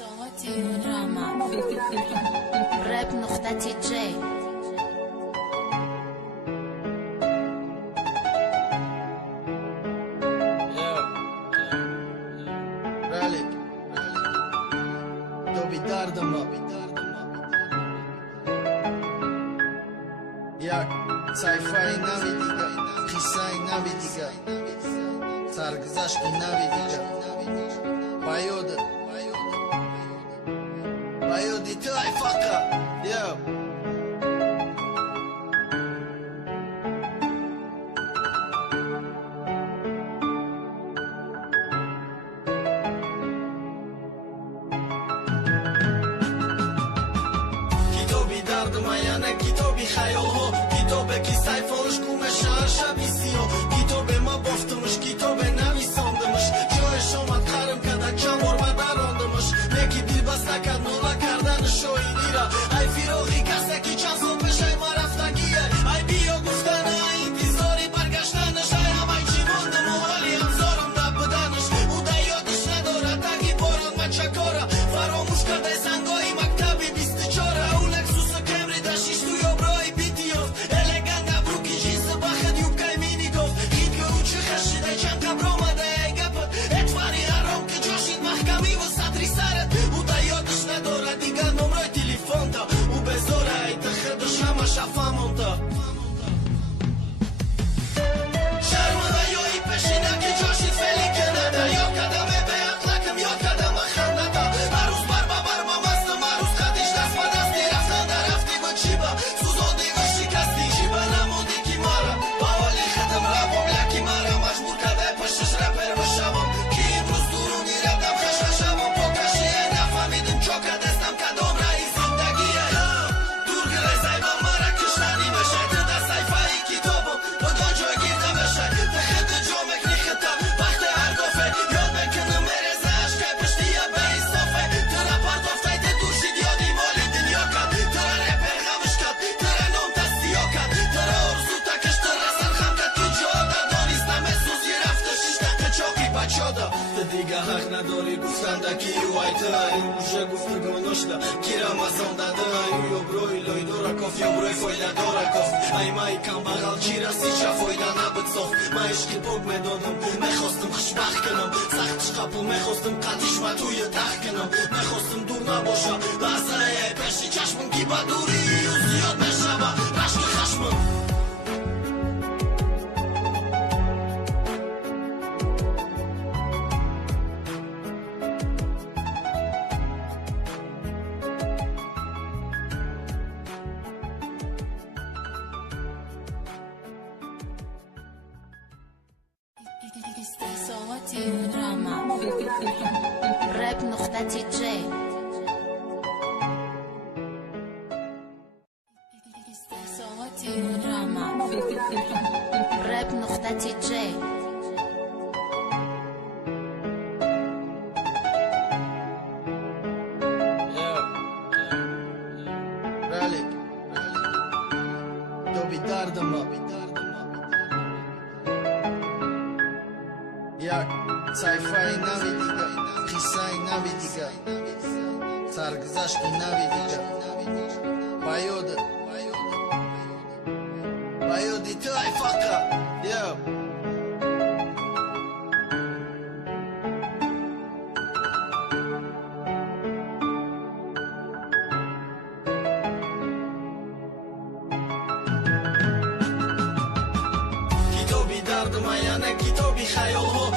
صوتي ودراما راب نقطة جي. Ralik To bitardo ma Jak Sci-fi navidiga Qissai navidiga Sargzashti navidiga Bayodi tay faqa Yo دردم یعنی کتابی خیال ها کتابه که سیفانش گومه شهر شبی سیاه کتابه ما بافتمش کتابه نویساندمش جایش آمد خرم کدن چند بار بدراندمش نکی دل بست نکد نولا کردن شاینی را ای فیراغی کسه که چند سال پیش ای ما رفتگیه ای بیا گفتن ای انتظاری برگشتنش ای هم ای چی ماندم و ولی هم زارم دب بدنش او ده یادش نداره تگی باران من چکاره فراموش کرده سنگایی مکتبی 24 دیگه حق نداری گفتن دکی و ایتا این موشه گفتگو نشده کی رمضان داده ایو بروی لوی دورا کف یا بروی فایده داره کف ای مای کم بغل چی رسی چه فایده نبود صف من عشقی بوگ میدادم میخواستم خوشبخت کنم سختش قبول میخواستم قدیش ما توی تخت کنم میخواستم دور نباشه لحظه ای پیشی چشمم کی با دوری و زیاد میشنوه رشک خشمم صوتي ودراما راب نقطة جي. صوتي ودراما راب نقطة جي. Ralik To bitardo ma Jak Sci-fi navidiga Qissai navidiga Sargzashti navidiga Bayodi tay faqa Yo کتابی دردم یعنی کتابی خیال ها